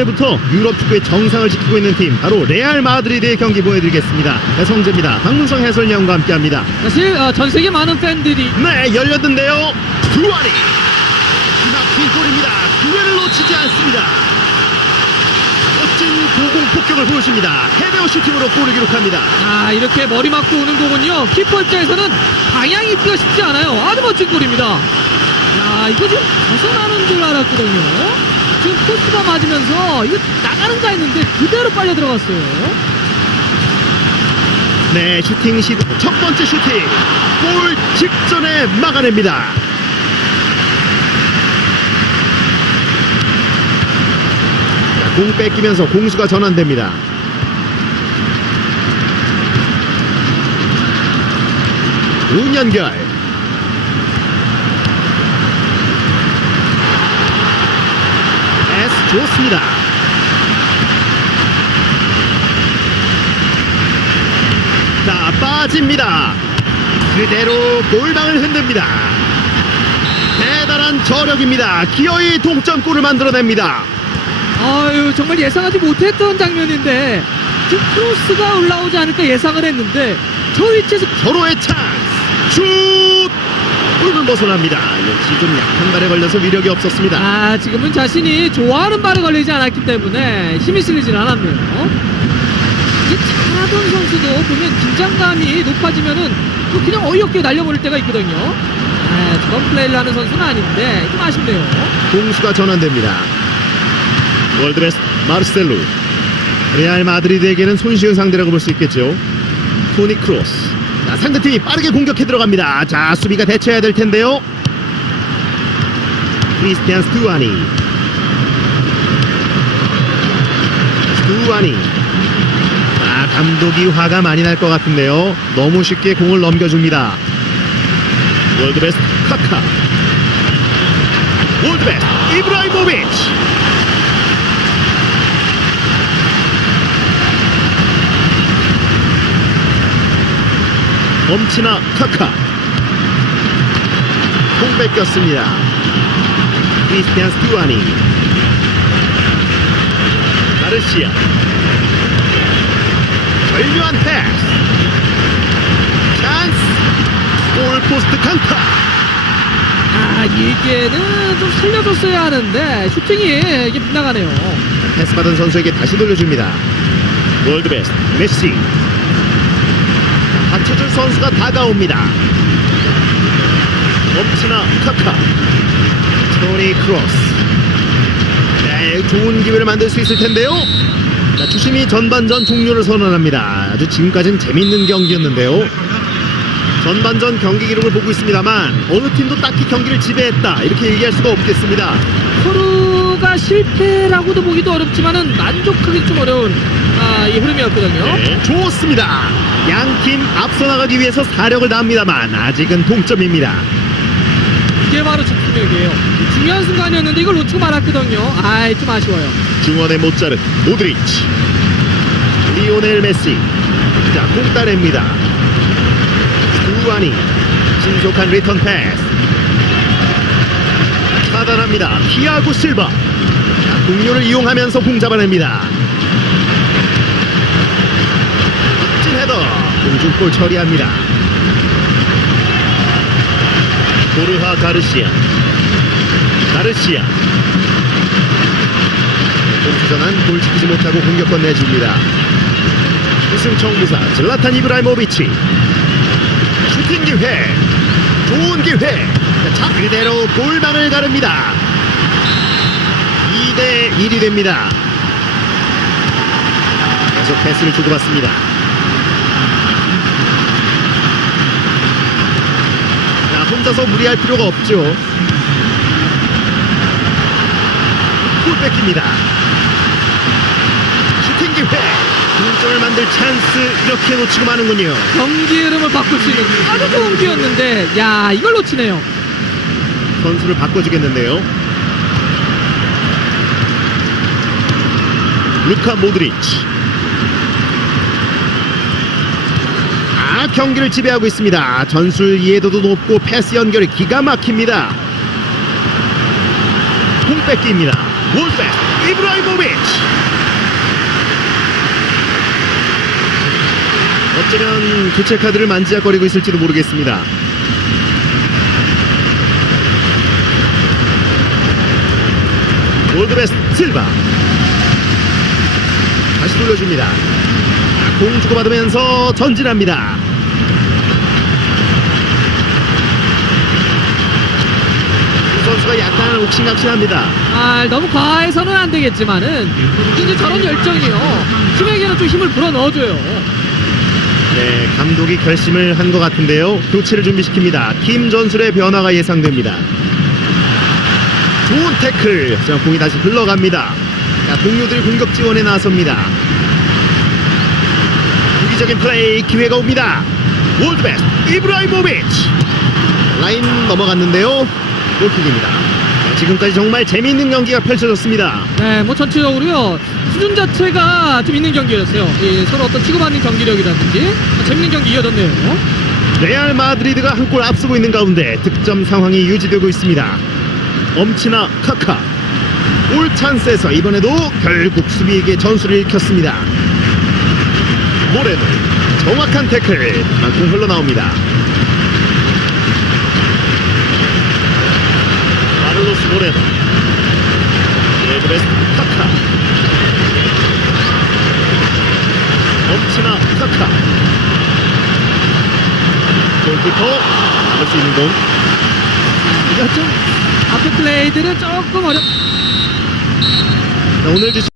때부터 유럽 축구의 정상을 지키고 있는 팀 바로 레알 마드리드의 경기 보여드리겠습니다. 배성재입니다. 박문성 해설위원과 함께합니다. 사실 어, 전 세계 많은 팬들이 네, 열렸는데요. 두아리 기막힌 골입니다. 기회를 놓치지 않습니다. 멋진 고공 폭격을 보여줍니다. 헤베어 슈팅으로 골을 기록합니다. 아 이렇게 머리 맞고 오는 공은요 키퍼 입장에서는 방향이 뛰어 쉽지 않아요. 아주 멋진 골입니다. 야 이거 지금 벗어나는 줄 알았거든요. 지금 포스가 맞으면서 이거 나가는가 했는데 그대로 빨려 들어갔어요. 네, 슈팅 시도 첫 번째 슈팅 골 직전에 막아냅니다. 자, 공 뺏기면서 공수가 전환됩니다. 운 연결 좋습니다. 자 빠집니다. 그대로 골망을 흔듭니다. 대단한 저력입니다. 기어이 동점골을 만들어냅니다. 아유 정말 예상하지 못했던 장면인데 지금 크로스가 올라오지 않을까 예상을 했는데 저 위치에서 서로의 찬스 슛 골을 벗어납니다. 역시 좀 약한 발에 걸려서 위력이 없었습니다. 아 지금은 자신이 좋아하는 발에 걸리지 않았기 때문에 힘이 실리질 않았네요. 이게 잘하던 선수도 보면 긴장감이 높아지면은 또 그냥 어이없게 날려버릴 때가 있거든요. 아, 저런 플레이를 하는 선수는 아닌데 좀 아쉽네요. 공수가 전환됩니다. 월드베스트 마르셀로 레알 마드리드에게는 손쉬운 상대라고 볼 수 있겠죠. 토니 크로스. 자, 상대팀이 빠르게 공격해 들어갑니다. 자, 수비가 대처해야 될 텐데요. 크리스티안 스투아니. 스투아니. 아, 감독이 화가 많이 날 것 같은데요. 너무 쉽게 공을 넘겨줍니다. 월드베스트 카카. 월드베스트 이브라이모비치. 엄치나 카카. 공 뺏겼습니다. 크리스티안 스튜아니 가르시아. 절묘한 패스. 찬스. 골포스트 강타 아 이게는 좀 살려줬어야 하는데 슈팅이 이게 빗나가네요. 패스 받은 선수에게 다시 돌려줍니다. 월드베스트 메시 받쳐줄 선수가 다가옵니다. 엄치나 카카. 토니 크로스. 네, 좋은 기회를 만들 수 있을 텐데요. 자, 주심이 전반전 종료를 선언합니다. 아주 지금까지는 재밌는 경기였는데요. 전반전 경기 기록을 보고 있습니다만 어느 팀도 딱히 경기를 지배했다. 이렇게 얘기할 수가 없겠습니다. 서로가 실패라고도 보기도 어렵지만은 만족하기 좀 어려운 아, 이 흐름이었거든요. 네, 좋습니다. 양팀 앞서 나가기 위해서 사력을 다합니다만 아직은 동점입니다. 이게 바로 집중력이에요. 중요한 순간이었는데 이걸 놓치고 말았거든요. 아이 좀 아쉬워요. 중원의 모짜르, 모드리치, 리오넬 메시. 자, 공 따냅니다. 두아니, 신속한 리턴 패스. 차단합니다. 티아고 실바. 자, 동료를 이용하면서 공 잡아냅니다. 멋진 헤더. 공중 골 처리합니다. 도르하 가르시아. 가르시아. 공수전한 골 지키지 못하고 공격권 내줍니다. 우승 청부사 질라탄 이브라이모비치 슈팅 기회 좋은 기회 자 그대로 골망을 가릅니다 2대 1이 됩니다 계속 패스를 주고받습니다 혼자서 무리할 필요가 없죠. 골 뺏깁니다. 슈팅 기회. 동점을 만들 찬스 이렇게 놓치고 마는군요. 경기 흐름을 바꿀 수 있는 아주 좋은 기회였는데 야 이걸 놓치네요. 선수를 바꿔주겠는데요. 루카 모드리치 경기를 지배하고 있습니다. 전술 이해도도 높고 패스 연결이 기가 막힙니다. 공 뺏기입니다. 몰백 이브라이모비치 어쩌면 교체 카드를 만지작거리고 있을지도 모르겠습니다. 올드베스트 실바 다시 돌려줍니다. 아, 공 주고받으면서 전진합니다. 선수가 약간 옥신각신합니다. 아, 너무 과해서는 안 되겠지만은 이제 저런 열정이요. 팀에게는 좀 힘을 불어 넣어줘요. 네, 감독이 결심을 한 것 같은데요. 교체를 준비시킵니다. 팀 전술의 변화가 예상됩니다. 좋은 태클. 자, 공이 다시 흘러갑니다. 자, 동료들 공격 지원에 나섭니다. 유기적인 플레이 기회가 옵니다. 월드베스트 이브라이모비치. 라인 넘어갔는데요. 골킥입니다. 자, 지금까지 정말 재미있는 경기가 펼쳐졌습니다. 네, 뭐 전체적으로요 수준 자체가 좀 있는 경기였어요. 이 서로 어떤 치고받는 경기력이라든지 재밌는 경기 이어졌네요. 레알 마드리드가 한 골 앞서고 있는 가운데 득점 상황이 유지되고 있습니다. 엄치나 카카 올 찬스에서 이번에도 결국 수비에게 전술을 일켰습니다. 모레노 정확한 태클 만큼 흘러나옵니다. 마를로스 모레노 레브레스 카카. 엄치나 카카. 골키퍼 잡을 수 있는 공. 이거 좀 앞에 플레이들은 조금 어렵. 자, 오늘 주신